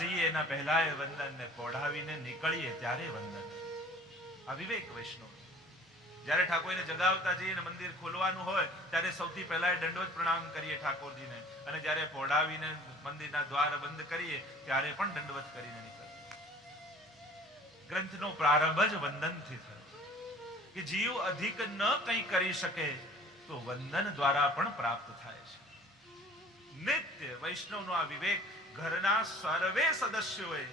જઈએ એના પહેલા વંદન, ને પોઢાવીને નીકળીએ ત્યારે વંદન. આ વિવેક વૈષ્ણવ. જયારે ઠાકોરને જગાવતા જઈએ ને મંદિર ખોલવાનું હોય ત્યારે સૌથી પહેલા દંડવત પ્રણામ કરીએ ઠાકોરજીને, અને જયારે પોઢાવીને મંદિરના દ્વાર બંધ કરીએ ત્યારે પણ દંડવત કરીને નીકળીએ. ગ્રંથનો પ્રારંભ જ વંદનથી થયો કે જીવ અધિક ન કંઈ કરી શકે તો વંદન દ્વારા પણ પ્રાપ્ત થાય છે. નિત્ય વૈષ્ણવનો આ વિવેક ઘરના સર્વે સદસ્યોએ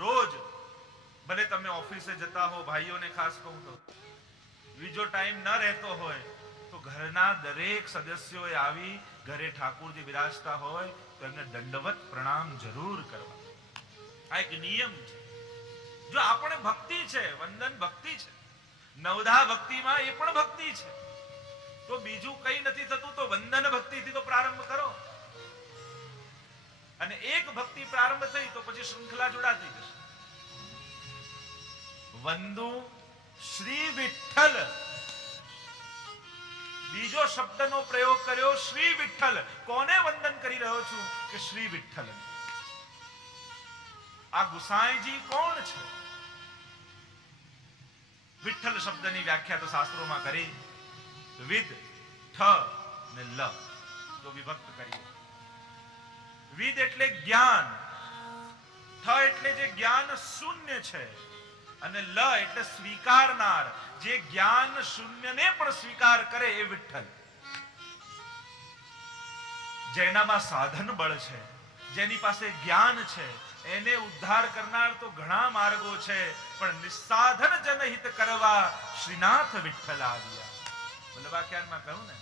રોજ, ભલે તમે ઓફિસે જતા હો, ભાઈઓને ખાસ કહું તો બીજો ટાઈમ ન રહેતો હોય તો ઘરના દરેક સદસ્યોએ આવી ઘરે ઠાકોરજી બિરાજતા હોય તો એમને દંડવત પ્રણામ જરૂર કરવા. આ એક નિયમ છે. જો આપણે ભક્તિ છે, વંદન ભક્તિ છે, નવધા ભક્તિમાં એ પણ ભક્તિ છે, તો બીજું કઈ નથી થતું તો વંદન ભક્તિથી તો પ્રારંભ કરો. અને એક ભક્તિ પ્રારંભ થઈ તો પછી શૃંખલા જોડાતી જશે. વંદુ શ્રી વિઠ્ઠલ, બીજો શબ્દનો પ્રયોગ કર્યો, શ્રી વિઠ્ઠલ. કોને વંદન કરી રહ્યો છું? કે શ્રી વિઠ્ઠલ. આ ગુસાઈજી કોણ છે? વિઠ્ઠલ શબ્દની વ્યાખ્યા તો શાસ્ત્રોમાં કરી, વિદ, ઠ ને લ તો વિભક્ત કરી. વિદ એટલે જ્ઞાન, ઠ એટલે જે જ્ઞાન શૂન્ય છે, અને લ એટલે સ્વીકારનાર, જે જ્ઞાન શૂન્યને પણ સ્વીકાર કરે એ વિઠ્ઠલ. જેનામાં સાધન બળ છે, જેની પાસે જ્ઞાન છે, એને ઉદ્ધાર કરનાર તો ઘણા માર્ગો છે, પણ નિસ્સાધન જનહિત કરવા શ્રીનાથ વિઠ્ઠલ આવ્યા. વલ્લભાખ્યાનમાં કહ્યું ને,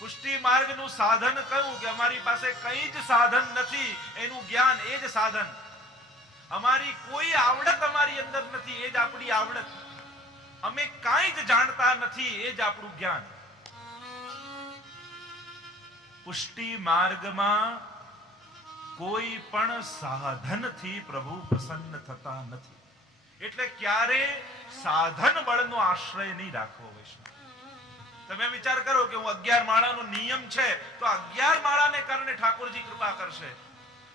પુષ્ટિ માર્ગનું સાધન કહ્યું કે અમારી પાસે કઈ જ સાધન નથી, એનું જ્ઞાન એ જ સાધન. અમારી કોઈ આવડત અમારી અંદર નથી, એ જ આપણી આવડત. અમે કાંઈ જ જાણતા નથી, એ જ આપણું જ્ઞાન. પુષ્ટિ માર્ગમાં કોઈ પણ સાધનથી પ્રભુ પ્રસન્ન થતા નથી. એટલે ક્યારે સાધન બળનો આશ્રય નહીં રાખવો. વૈષ્ણવ, તમે વિચાર કરો કે હું 11 માળાનો નિયમ છે તો 11 માળાને કારણે ઠાકોરજી કૃપા કરશે.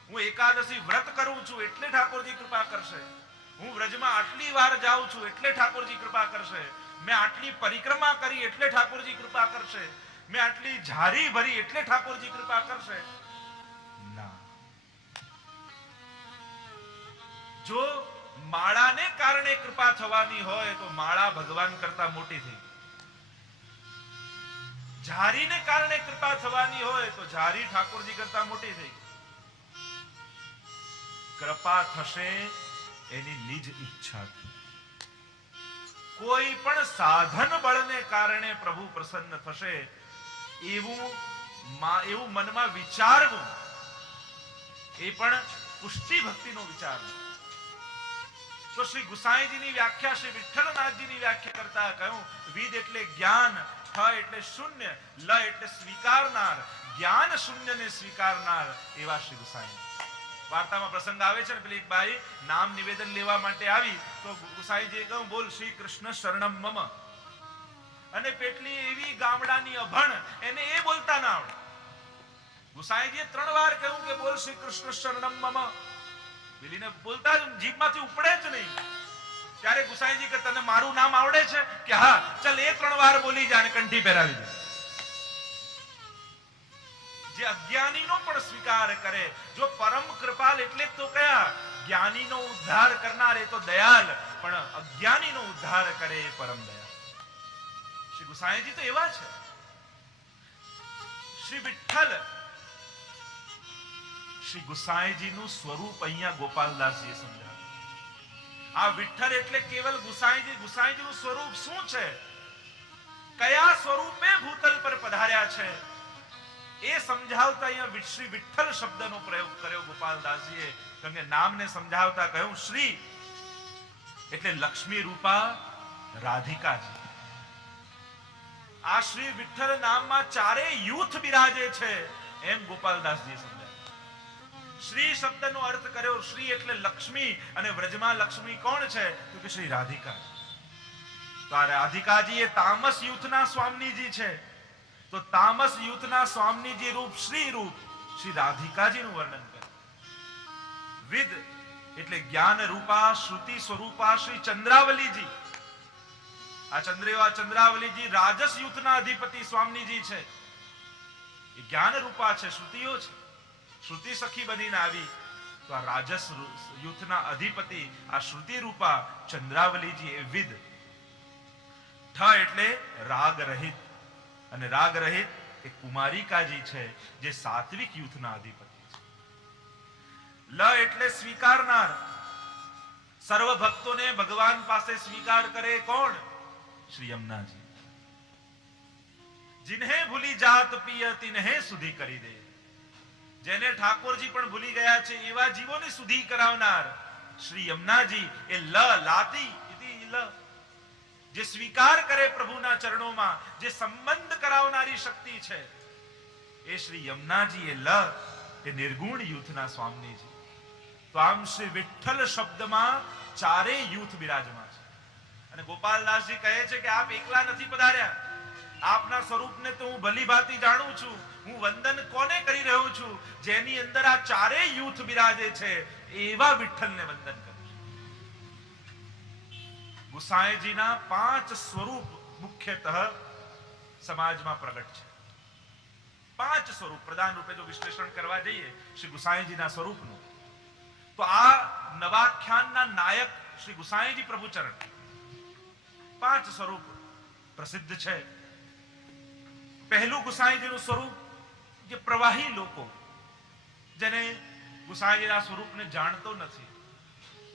હું એકાદશી વ્રત કરું છું એટલે ઠાકોરજી કૃપા કરશે. હું વ્રજમાં આટલી વાર જાઉં છું એટલે ઠાકોરજી કૃપા કરશે. મેં આટલી પરિક્રમા કરી એટલે ઠાકોરજી કૃપા કરશે. મેં આટલી ઝારી ભરી એટલે ઠાકોરજી કૃપા કરશે. ના, જો માળાને કારણે કૃપા થવાની હોય તો માળા ભગવાન કરતા મોટી થઈ. ઝારીને કારણે કૃપા થવાની હોય તો ઝારી ઠાકોરજી કરતા મોટી થઈ. કૃપા થશે એની નિજ ઈચ્છાથી. કોઈ પણ સાધન બળને કારણે પ્રભુ પ્રસન્ન થશે એવું મનમાં વિચારવું એ પણ પુષ્ટિ ભક્તિનો વિચાર. તો શ્રી ગુસાઈજીની વ્યાખ્યા, શ્રી વિઠ્ઠલનાથજીની વ્યાખ્યા કરતા કહ્યું, વિદ એટલે જ્ઞાન, ઠ એટલે શૂન્ય, લ એટલે સ્વીકારનાર, જ્ઞાન શૂન્યને સ્વીકારનાર એવા શ્રી ગુસાઈ. વાર્તામાં પ્રસંગ આવે છે ને, પેલી એક બાઈ નામ નિવેદન લેવા માટે આવી તો ગુસાઈજીએ કહ્યું, બોલ શ્રી કૃષ્ણ શરણમ મમ. અને પેટલી એવી ગામડાની અભણ, એને એ બોલતા ના આવડે. ગુસાઈજીએ 3 વાર કહ્યું કે બોલ શ્રી કૃષ્ણ શરણમ મમ. પેલીને બોલતા જીભમાંથી ઉપડે જ નહીં. ત્યારે ગુસાઈજી કે તને મારું નામ આવડે છે? કે હા. ચલ એ 3 વાર બોલી જા અને કંઠી પહેરાવી દે. જે અજ્ઞાનીનો પણ સ્વીકાર કરે. જો પરમ કૃપાલ એટલે તો કયા? જ્ઞાનીનો ઉદ્ધાર કરનાર એ તો દયાલ, પણ અજ્ઞાનીનો ઉદ્ધાર કરે એ પરમ દયાલ. શ્રી ગુસાઈજી તો એવા છે. શ્રી વિઠ્ઠલ, શ્રી ગુસાઈજીનું સ્વરૂપ અહીંયા ગોપાલદાસજીએ સમજાવ્યું. આ વિઠ્ઠલ એટલે કેવલ ગુસાઈજી. ગુસાઈજીનું સ્વરૂપ શું છે, કયા સ્વરૂપે ભૂતલ પર પધાર્યા છે એ સમજાવતા અહીંયા શ્રી વિઠ્ઠલ શબ્દનો પ્રયોગ કર્યો ગોપાલદાસજીએ. કારણ કે નામને સમજાવતા કહ્યું શ્રી એટલે લક્ષ્મી રૂપા રાધિકાજી. આ શ્રી વિઠ્ઠલ નામમાં 4 યુથ બિરાજે છે એમ ગોપાલદાસજીએ સમજાવ્યું. શ્રી શબ્દનો અર્થ કર્યો, શ્રી એટલે લક્ષ્મી, અને વ્રજમાં લક્ષ્મી કોણ છે તો કે શ્રી રાધિકા. તો આ રાધિકાજી એ તામસ યુથના સ્વામીજી છે. તો તામસ યુથના સ્વામીજી રૂપ શ્રી રાધિકાજીનું વર્ણન કરે. વિદ એટલે જ્ઞાન રૂપા શ્રુતિ સ્વરૂપા શ્રી ચંદ્રાવલીજી. આ ચંદ્રાવલીજી રાજસ યુથના અધિપતિ સ્વામીજી છે. એ જ્ઞાન રૂપા છે, શ્રુતિઓ છે. શ્રુતિ સખી બનીને આવી તો આ રાજસ યુથના અધિપતિ આ શ્રુતિ રૂપા ચંદ્રાવલીજી એ વિદ. ઠ એટલે રાગ રહિત, અને રાગ રહિત એ કુમારિકાજી છે જે સાત્વિક યુથના અધિપતિ છે. લ એટલે સ્વીકારનાર, સર્વ ભક્તોને ભગવાન પાસે સ્વીકાર કરે કોણ? શ્રી યમુનાજી. जिन्हें भूली जात पिय तिन्हें सुधी કરી દે. જેને ઠાકોરજી પણ ભૂલી ગયા છે એવા જીવોને સુધી કરાવનાર શ્રી યમુનાજી એ લાતી ઇતિ લ, જે સ્વીકાર કરે પ્રભુના ચરણોમાં, જે સંબંધ કરાવનારી શક્તિ છે એ શ્રી યમુનાજી એ લ એ નિર્ગુણ યુથના સ્વામીજી. તો આમ શ્રી વિઠ્ઠલ શબ્દમાં ચારે યુથ બિરાજમાન છે. અને ગોપાલદાસજી કહે છે કે આપ એકલા નથી પધાર્યા, આપના સ્વરૂપને તો હું ભલી ભાંતિ જાણું છું. હું વંદન કોને કરી રહ્યો છું? જેની અંદર આ ચારે યુથ બિરાજે છે એવા વિઠ્ઠલને વંદન કરું છું. ગુસાઈજીના 5 સ્વરૂપ મુખ્યતઃ સમાજમાં પ્રગટ છે. 5 સ્વરૂપ પ્રધાન રૂપે જો વિશ્લેષણ કરવા જઈએ શ્રી ગુસાઈજીના સ્વરૂપનું, તો આ નવાખ્યાનના નાયક શ્રી ગુસાઈજી પ્રભુચરણ 5 સ્વરૂપ પ્રસિદ્ધ છે. પહેલું ગુસાઈજીનું સ્વરૂપ જે પ્રવાહી લોકો, જેને ગુસાઈજીના સ્વરૂપને જાણતો નથી,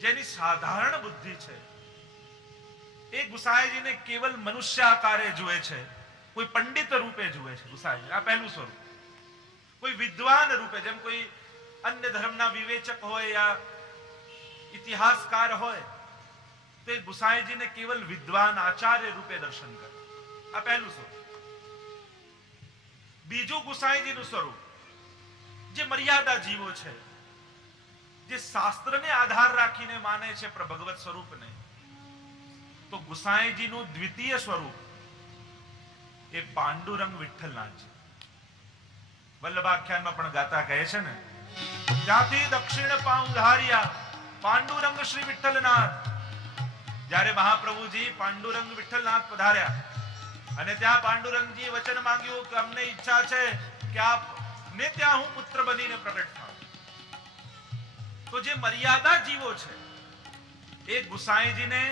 જેની સાધારણ બુદ્ધિ છે, એ ગુસાઈજીને કેવલ મનુષ્ય આકારે જુએ છે, કોઈ પંડિત રૂપે જુએ છે ગુસાઈજી. આ પહેલું સ્વરૂપ. કોઈ વિદ્વાન રૂપે, જેમ કોઈ અન્ય ધર્મના વિવેચક હોય યા ઇતિહાસકાર હોય, તો એ ગુસાઈજીને કેવલ વિદ્વાન આચાર્ય રૂપે દર્શન કરે. આ પહેલું સ્વરૂપ. બીજું ગુસાઈજીનું સ્વરૂપ જે મર્યાદા જીવો છે, જે શાસ્ત્રને આધાર રાખીને માને છે ભગવત સ્વરૂપને, તો ગુસાઈજીનું દ્વિતીય સ્વરૂપ એ પાંડુરંગ વિઠ્ઠલનાથજી. વલ્લભાખ્યાનમાં પણ ગાતા કહે છે ને, ત્યાંથી દક્ષિણ પાઉં ધાર્યા પાંડુરંગ શ્રી વિઠ્ઠલનાથ. જ્યારે મહાપ્રભુજી પાંડુરંગ વિઠ્ઠલનાથ પધાર્યા અને ત્યાં પાંડુરંગજીએ વચન માંગ્યું કે અમને ઈચ્છા છે કે આપને ત્યાં હું પુત્ર બનીને પ્રગટ થાઉં. તો જે મર્યાદા જીવો છે એ ગુસાઈજીને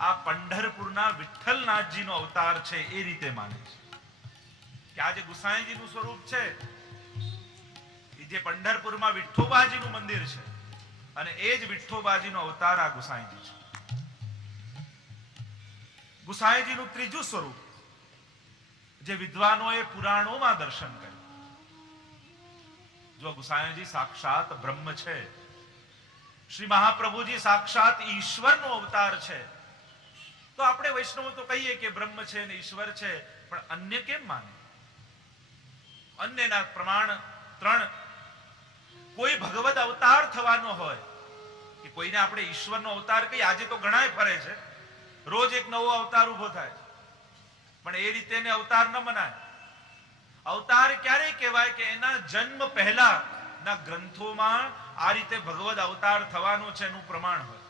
આ પંઢરપુરના વિઠ્ઠલનાથજીનો અવતાર છે એ રીતે માને છે કે આ જે ગુસાઈજીનું સ્વરૂપ છે એ જે પંઢરપુરમાં વિઠ્ઠોબાજીનું મંદિર છે, અને એ જ વિઠ્ઠોબાજીનો અવતાર આ ગુસાઈજી છે. ગુસાઈજીનું ત્રીજું સ્વરૂપ જે વિદ્વાનોએ પુરાણોમાં દર્શન કર્યું. જો ગુસાઈજી સાક્ષાત બ્રહ્મ છે, શ્રી મહાપ્રભુજી સાક્ષાત ઈશ્વરનો અવતાર છે, તો આપણે વૈષ્ણવો તો કહીએ કે બ્રહ્મ છે ને ઈશ્વર છે, પણ અન્ય કેમ માને? અન્યના પ્રમાણ 3. કોઈ ભગવદ અવતાર થવાનો હોય કે કોઈને આપણે ઈશ્વરનો અવતાર કહીએ. આજે તો ઘણાય ફરે છે, રોજ એક નવો અવતાર ઉભો થાય, પણ એ રીતે એને અવતાર ન મનાય. અવતાર ક્યારે કહેવાય કે એના જન્મ પહેલા ના ગ્રંથોમાં આ રીતે ભગવદ અવતાર થવાનો છે એનું પ્રમાણ હોય.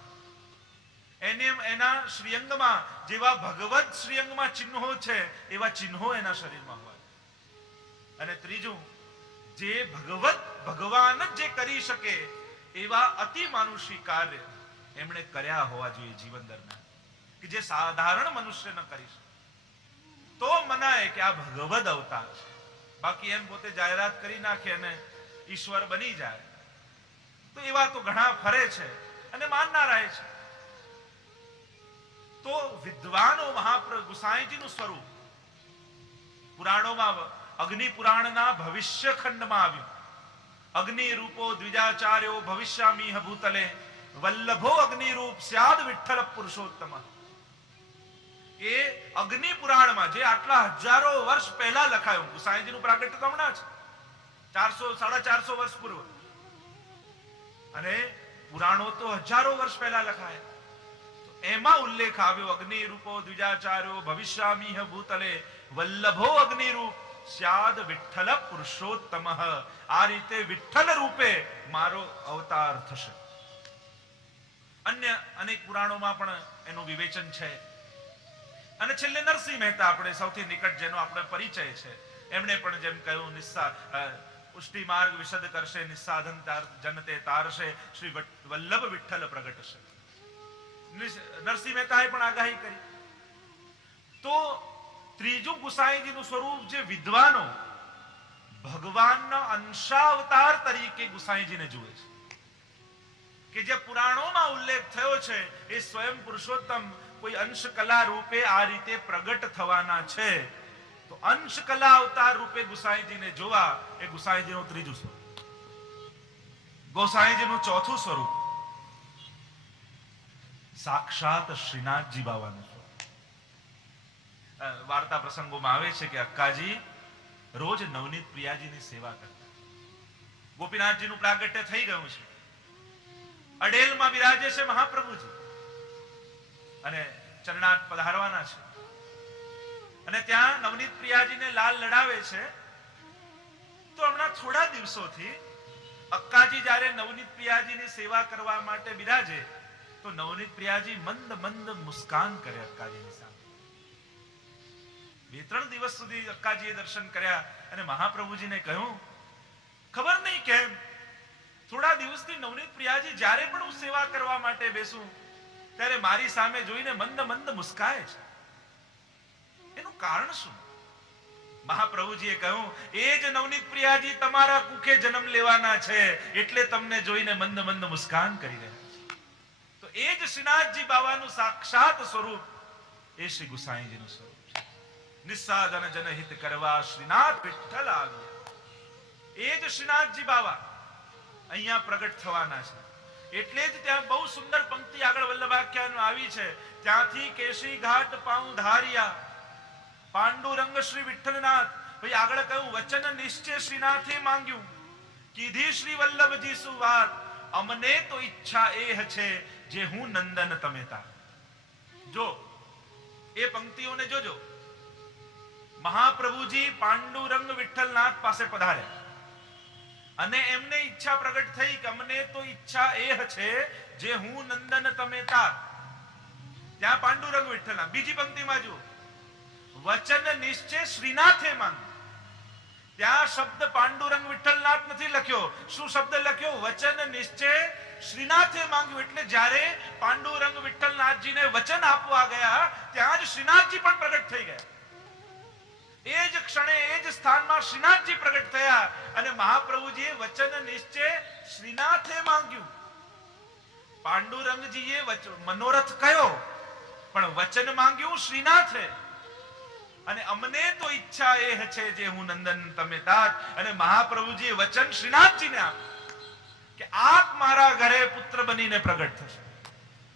એને એના શ્રીઅંગમાં જેવા ભગવદ શ્રીઅંગમાં ચિહ્નો છે એવા ચિહ્નો એના શરીરમાં હોય. અને ત્રીજું, જે ભગવાન જ જે કરી શકે એવા અતિ માનુષી કાર્ય એમણે કર્યા હોવા જોઈએ જીવન દરમિયાન, કે જે સાધારણ મનુષ્ય ન કરી શકે, તો મનાય કે આ ભગવદ અવતાર છે. બાકી એમ પોતે જાહેરાત કરી નાખે અને ઈશ્વર બની જાય, તો એવા તો ઘણા ફરે છે અને માનનારા છે. તો વિદ્વાનો મહાપ્રભુ ગુસાઈજીનું સ્વરૂપ પુરાણોમાં અગ્નિ પુરાણના ભવિષ્ય ખંડમાં આવ્યું. અગ્નિ રૂપો દ્વિજાચાર્યો ભવિષ્યામિહ ભૂતલે વલ્લભો અગ્નિ રૂપ સ્યાદ વિઠ્ઠલ પુરુષોત્તમ. એ અગ્નિ પુરાણમાં જે આટલા હજારો વર્ષ પહેલા લખાયું, ગુસાઈજીનું પ્રાગટ્ય તો હમણાં છે 400-450 વર્ષ પૂર્વ, અને પુરાણો તો હજારો વર્ષ પહેલા લખાયા. તો એમાં ઉલ્લેખ આવ્યો અગ્નિ રૂપો દ્વિજાચાર્યો ભવિષ્યામિહ ભૂતલે વલ્લભો અગ્નિ રૂપ સ્યાદ વિઠ્ઠલ પુરુષોત્તમ. આ રીતે વિઠ્ઠલ રૂપે મારો અવતાર થશે. અન્ય અનેક પુરાણોમાં પણ એનું વિવેચન છે. અને છેલ્લે નરસિંહ મહેતા, આપણે સૌથી નિકટ જેનો આપણે પરિચય છે, એમણે પણ જેમ કહ્યું, પુષ્ટિ માર્ગ વિશદ કરશે, નિસ્સાધન જનતે તારશે, શ્રી વલ્લભ વિઠ્ઠલ પ્રગટશે. નરસિંહ મહેતાએ પણ આગાહી કરી. તો ત્રીજું ગુસાઈજીનું સ્વરૂપ જે વિદ્વાનો ભગવાનના અંશાવતાર તરીકે ગુસાઈજીને જુએ છે, કે જે પુરાણોમાં ઉલ્લેખ થયો છે, એ સ્વયં પુરુષોત્તમ કોઈ અંશ કલા રૂપે આ રીતે પ્રગટ થવાના છે. તો અંશ કલા અવતાર રૂપે ગુસાઈજીને જોવા, એ ગુસાઈજીનું ત્રીજું સ્વરૂપ. ગોસાઈજીનું ચોથું સ્વરૂપ સાક્ષાત શ્રીનાથજી બાવાનું સ્વરૂપ. વાર્તા પ્રસંગોમાં આવે છે કે અક્કાજી રોજ નવનીત પ્રિયાજીની સેવા કરતા. ગોપીનાથજીનું પ્રાગટ્ય થઈ ગયું છે. અડેલમાં બિરાજે છે મહાપ્રભુજી અને ચરણાર્થ પધારવાના છે. અને ત્યાં નવનીત પ્રિયાજીને લાલ લડાવે છે. તો હમણાં થોડા દિવસોથી અક્કાજી જ્યારે નવનીત પ્રિયાજીની સેવા કરવા માટે બિરાજે, તો નવનીત પ્રિયાજી મંદ મંદ મુસ્કાન કરે અક્કાજીની સામે. 2-3 દિવસ સુધી અક્કાજીએ દર્શન કર્યા અને મહાપ્રભુજીને કહ્યું, ખબર નહીં કેમ થોડા દિવસથી નવનીત પ્રિયાજી જ્યારે પણ હું સેવા કરવા માટે બેસું ત્યારે મારી સામે જોઈને મંદ મંદ મુસ્કાય છે. એનું કારણ શું? મહાપ્રભુજીએ કહ્યું, એ જ નવનીત પ્રિયાજી તમારા કુખે જન્મ લેવાના છે, એટલે તમને જોઈને મંદ મંદ મુસ્કાન કરી રહ્યા છે. તો એ જ શ્રીનાથજી બાવાનું સાક્ષાત સ્વરૂપ એ શ્રી ગુસાઈજીનું સ્વરૂપ છે. નિસ્સાધન જનહિત કરવા શ્રીનાથ વિઠ્ઠલ આવ્યા. એ જ શ્રીનાથજી બાવા અહીંયા પ્રગટ થવાના છે. એટલે જ ત્યાં બહુ સુંદર પંક્તિ આગળ વલ્લભાખ્યાન આવી છે. ત્યાંથી કેશી ઘાટ પાઉં ધાર્યા પાંડુરંગ શ્રી વિઠ્ઠલનાથ. ભાઈ આગળ કહ્યું, વચન નિશ્ચય શ્રીનાથે માંગ્યું, કીધી શ્રી વલ્લભજી સુ વાત, અમને તો ઈચ્છા એ છે જે હું નંદન તમે તાર. જો એ પંક્તિઓને જોજો. મહાપ્રભુજી પાંડુરંગ વિઠ્ઠલનાથ પાસે પધાર્યા અને એમને ઈચ્છા પ્રગટ થઈ કે અમને તો ઈચ્છા એ છે જે હું નંદન તમે તાર. ત્યાં પાંડુરંગ વિઠ્ઠલનાથ. બીજી પંક્તિમાં જો, વચન નિશ્ચય શ્રીનાથે માંગ્યું. ત્યાં શબ્દ પાંડુરંગ વિઠ્ઠલનાથ નથી લખ્યો. શું શબ્દ લખ્યો? વચન નિશ્ચય શ્રીનાથે માંગ્યું. એટલે જ્યારે પાંડુરંગ વિઠ્ઠલનાથજીને વચન આપવા ગયા, ત્યાં જ શ્રીનાથજી પણ પ્રગટ થઈ ગયા. એ જ ક્ષણે એ જ સ્થાનમાં શ્રીનાથજી પ્રગટ થયા અને મહાપ્રભુજીએ વચન નિશ્ચય શ્રીનાથે માંગ્યું. પાંડુરંગજીએ મનોરથ કયો, પણ વચન માંગ્યું શ્રીનાથે. અને અમને તો ઈચ્છા એ છે જે હું નંદન તમે તાર. અને મહાપ્રભુજીએ વચન શ્રીનાથજીને આપ્યું કે આપ મારા ઘરે પુત્ર બનીને પ્રગટ થશે.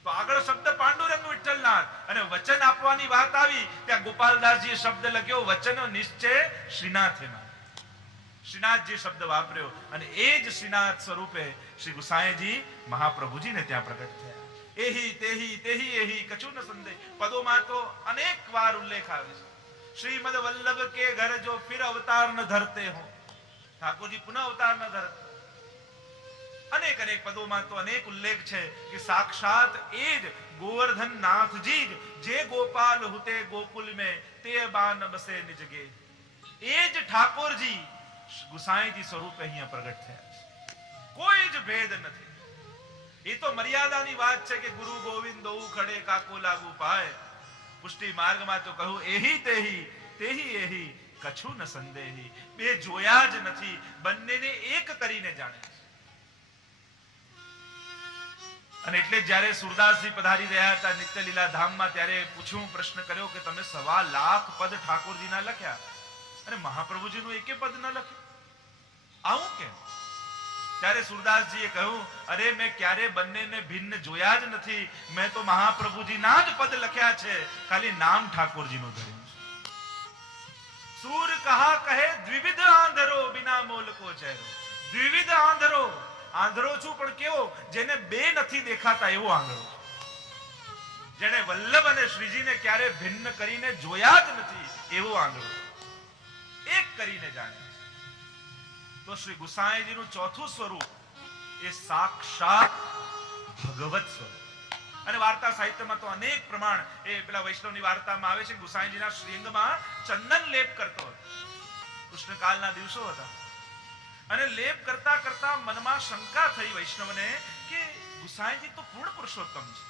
તો આગળ શબ્દ પાંડુરંગ વિઠ્ઠલનાથ અને વચન આપવાની વાત આવી, ત્યાં ગોપાલદાસજીએ શબ્દ લખ્યો વચન નિશ્ચય શ્રીનાથે. શ્રીનાથજી શબ્દ વાપર્યો અને એ જ શ્રીનાથ સ્વરૂપે શ્રી ગુસાઈજી મહાપ્રભુજીને ત્યાં પ્રગટ થયા. એહી તેહી તેહી એહી કછુ ન સંદેહ પદોમાં તો અનેક વાર ઉલ્લેખ આવે છે. શ્રીમદ વલ્લભ કે ઘર જો ફિર અવતાર ન ધરતે હો, ઠાકોરજી પુનઃ અવતાર ન ધરતે. અનેક અનેક પદોમાં તો અનેક ઉલ્લેખ છે કે સાક્ષાત એ જ ગોવર્ધન નાથજી જ જે ગોપાલ હુતે ગોકુલ में તે બાન બસે નિજ ગે. એ જ ઠાકોરજી ગુસાઈજી સ્વરૂપે અહીંયા પ્રગટ થયા છે. કોઈ જ ભેદ નથી. એ તો મર્યાદાની વાત છે કે ગુરુ ગોવિંદ દો ખડે કાકો લાગુ પાય. પુષ્ટિ માર્ગમાં તો કહ્યું એહી તેહી તેહી એહી કછુ ન સંદેહી. બે જોયા જ નથી, બંનેને એક કરીને જાણે. અને એટલે જ્યારે સુરદાસજી પધારી રહ્યા હતા નિત્ય લીલા ધામમાં, ત્યારે પૂછ્યું, પ્રશ્ન કર્યો કે તમે 1.25 લાખ પદ ઠાકોરજીના લખ્યા અને મહાપ્રભુજીનું એકે પદ ન લખ્યું, આવું કેમ? ત્યારે સુરદાસજીએ કહ્યું, અરે મેં ક્યારે બંનેને ભિન્ન જોયા જ નથી. મેં તો મહાપ્રભુજીના જ પદ લખ્યા છે, ખાલી નામ ઠાકોરજીનું ધર્યું છે. સૂર કહા કહે દ્વિવિધ આંધરો બિના મોલ કો ચહેરો. દ્વિવિધ આંધરો, આંધળો છું પણ કેવો? જેને બે નથી દેખાતા એવો આંધળો. જેને વલ્લભ અને શ્રીજીને ક્યારે ભિન્ન કરીને જોયા જ નથી એવો આંધળો. એક કરીને જાણે છે. તો શ્રી ગુસાઈજીનું ચોથું સ્વરૂપ એ સાક્ષાત ભગવત સ્વરૂપ. અને વાર્તા સાહિત્યમાં તો અનેક પ્રમાણ એ પેલા વૈષ્ણવની વાર્તામાં આવે છે. ગુસાઈજીના શ્રીઅંગમાં ચંદન લેપ કરતો હતો. કૃષ્ણકાલના દિવસો હતા અને લેપ કરતા કરતા મનમાં શંકા થઈ વૈષ્ણવને કે ગુસાઈજી તો પૂર્ણ પુરુષોત્તમ છે,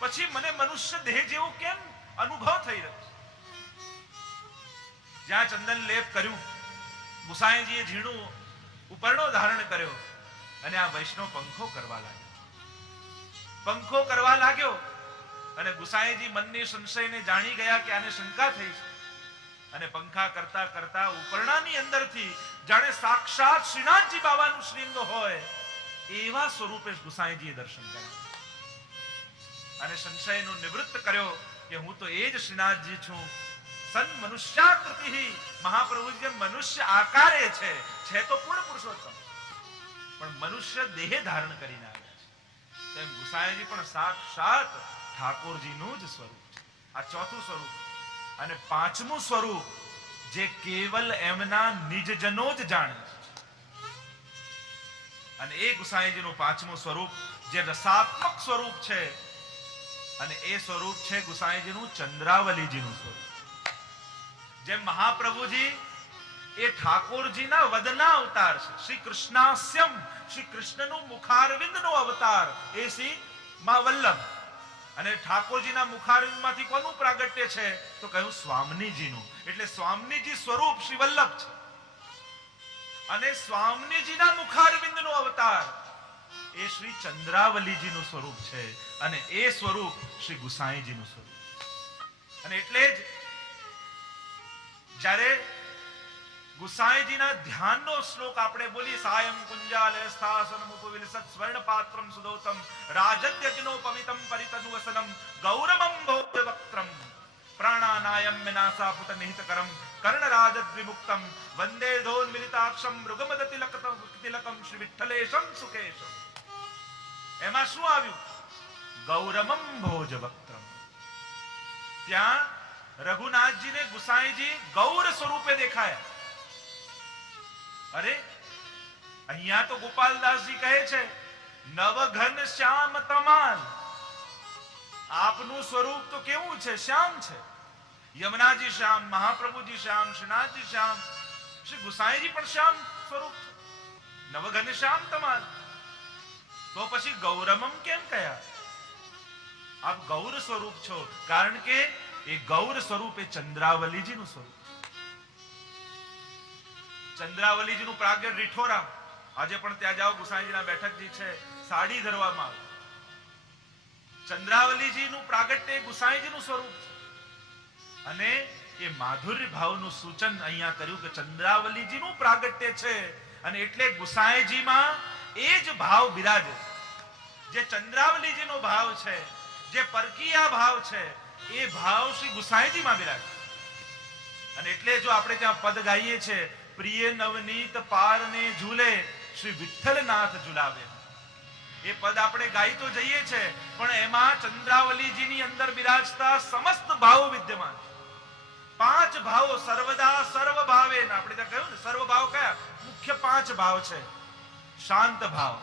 પછી મને મનુષ્ય દેહ જેવો કેમ અનુભવ થઈ રહ્યો છે? જ્યાં ચંદન લેપ કર્યું, ગુસાઈજીએ ઝીણું ઉપરણો ધારણ કર્યો અને આ વૈષ્ણવ પંખો કરવા લાગ્યો. અને ગુસાઈજી મનની સંશયને જાણી ગયા કે આને શંકા થઈ છે અને પંખા કરતા કરતા ઉપરણાની અંદરથી જાણે સાક્ષાત શ્રીનાથજી બાબાનું શ્રીઅંગ હોય એવા સ્વરૂપે ગુસાઈજીએ દર્શન કર્યા અને સંશયનો નિવૃત્ત કર્યો કે હું તો એ જ શ્રીનાથજી છું. સન મનુષ્યાકૃતિ, મહાપ્રભુજી જેમ મનુષ્ય આકારે છે તો પૂર્ણ પુરુષોત્તમ, પણ મનુષ્ય દેહ ધારણ કરીને આવ્યા છે. તેમ ગુસાઈજી પણ સાક્ષાત ઠાકોરજીનું જ સ્વરૂપ છે. આ ચોથું સ્વરૂપ. અને પાંચમું સ્વરૂપ જે કેવલ એમના નિજજનો જ જાણે છે. અને એ ગુસાઈજીનું પાંચમું સ્વરૂપ જે રસાત્મક સ્વરૂપ છે અને એ સ્વરૂપ છે ગુસાઈજીનું ચંદ્રાવલીજીનું સ્વરૂપ. જેમ મહાપ્રભુજી એ ઠાકોરજીના વદના અવતાર છે, શ્રી કૃષ્ણાસ્યમ, શ્રી કૃષ્ણનું મુખારવિંદનો અવતાર એ શ્રી મા વલ્લભ. અને ઠાકોરજીના મુખારવિંદમાંથી કોનું પ્રાગટ્ય છે તો કહ્યું સ્વામિનીજીનું. એટલે સ્વામિનીજી સ્વરૂપ શ્રી વલ્લભ છે અને સ્વામિનીજીના મુખારવિંદનો અવતાર એ શ્રી ચંદ્રાવલીજીનું સ્વરૂપ છે અને એ સ્વરૂપ શ્રી ગુસાઈજીનું સ્વરૂપ. અને એટલે જ જ્યારે ગુસાઈજીના ધ્યાનનો શ્લોક આપણે બોલી, સાયં કુંજાલય સ્થાસનમ ઉપવિલસત સ્વર્ણ પાત્રમ સુદોતમ રાજદ્યજ્ઞોપવિતમ પરિતનુવસનમ ગૌરવમ ભોજવક્ત્રમ પ્રાણાનાયમ વિનાશાપુત નિહિતકરમ કર્ણરાજદ્વિમુક્તમ વંદે ધોન્મિલિતાક્ષમ મૃગમદતિલકમ શ્રી વિઠ્ઠલેશમ સુકેશમ. એમાં શું આવ્યું? ગૌરમમ ભોજવક્ત્રમ. ત્યાં રઘુનાથજીને ગુસાઈજી ગૌર સ્વરૂપે દેખાયા. અરે અહીંયા તો ગોપાલદાસજી કહે છે નવઘન શ્યામ તમાલ. આપનું સ્વરૂપ તો કેવું છે? શ્યામ છે. યમુનાજી શ્યામ, મહાપ્રભુજી શ્યામ, શ્રીનાથજી શ્યામ, શ્રી ગુસાઈજી પણ શ્યામ સ્વરૂપ છે. નવઘન શ્યામ તમાલ. તો પછી ગૌરમમ કેમ કયા? આપ ગૌર સ્વરૂપ છો કારણ કે એ ગૌર સ્વરૂપ એ ચંદ્રાવલીજીનું સ્વરૂપ. ચંદ્રાવલીજીનું પ્રાગટ્ય રીઠોરા. આજે પણ ત્યાં જાઓ, ગુસાઈજીના બેઠકજી છે, સાડી ધરવામાં આવે. ચંદ્રાવલીજીનું પ્રાગટ્ય ગુસાઈજીનું સ્વરૂપ છે અને એ માધુર્ય ભાવનું સૂચન અહીંયા કર્યું કે ચંદ્રાવલીજીનું પ્રાગટ્ય છે અને એટલે ગુસાઈજીમાં એ જ ભાવ બિરાજે. જે ચંદ્રાવલીજીનો ભાવ છે, જે પરકીયા ભાવ છે, એ ભાવ શ્રી ગુસાઈજીમાં બિરાજે. અને એટલે જો આપણે ત્યાં પદ ગાઈએ છે, પ્રિય નવનીત પારને ઝૂલે શ્રી વિઠ્ઠલનાથ ઝુલાવે. એ પદ આપણે ગાઈ તો જઈએ છે પણ એમાં ચંદ્રાવલીજીની અંદર બિરાજતા સમસ્ત ભાવો વિદ્યમાન. પાંચ ભાવો સર્વદા સર્વ ભાવે. આપણે ત્યાં કહ્યું ને સર્વ ભાવ કયા? મુખ્ય પાંચ ભાવ છે: શાંત ભાવ,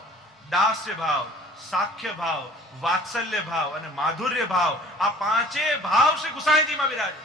દાસ્ય ભાવ, સાખ્ય ભાવ, વાત્સલ્ય ભાવ અને માધુર્ય ભાવ. આ પાંચે ભાવ શ્રી ગુસાઈજીમાં બિરાજે.